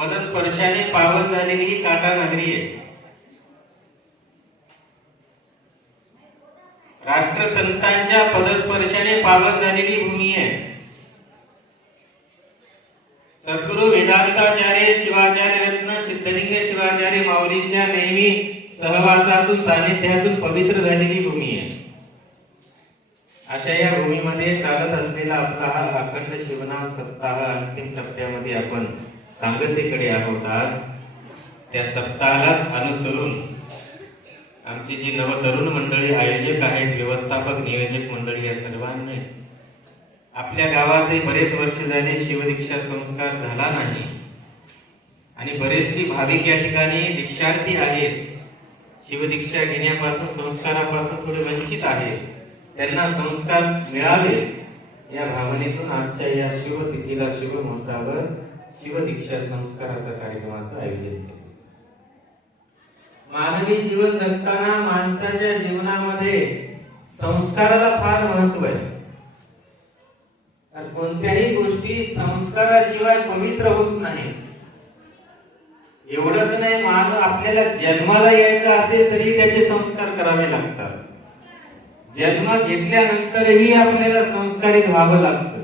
पदस्पर्शाने पावन झालेली ही काटा नगरी आहे. राष्ट्रसंतांच्या पदस्पर्शाने पावन झालेली भूमी आहे. सद्गुरु वेदांताचार्य शिवाचार्य रत्न सिद्धलिंग शिवाचार्य माऊलींच्या नेहमी सहवासातून सानिध्यातून पवित्र झालेली भूमी आहे. अशा या भूमीमध्ये चालत असलेला आपला हा अखंड शिवनाम सप्ताह अंतिम टप्प्यामध्ये आपण सांगतेकडे आहोत आज. त्या सप्ताहालाच अनुसरून आमची जी नवतरुण मंडळी आयोजक आहेत व्यवस्थापक नियोजक मंडळी या सर्वांनी आपल्या गावातही बरेच वर्ष झाले शिवदीक्षा संस्कार झाला नाही. आणि बरेचशी भाविक या ठिकाणी दीक्षार्थी आहेत. शिवदीक्षा घेण्यापासून संस्कारापासून थोडे वंचित आहेत. त्यांना संस्कार मिळावे या भावनेतून आजच्या या शिवतिथीला शिवमंत्रावर शिवदीक्षा संस्काराचा कार्यक्रमाचं आयोजन केलं. मानवी जीवन जगताना माणसाच्या जीवनामध्ये संस्काराला फार महत्त्व आहे. तर कोणत्याही गोष्टी संस्काराशिवाय पवित्र होत नाही. एवढंच नाही मान आपल्याला जन्माला यायचं असेल तरी त्याचे संस्कार करावे लागतात. जन्म घेतल्यानंतरही आपल्याला संस्कारित व्हावं लागतं.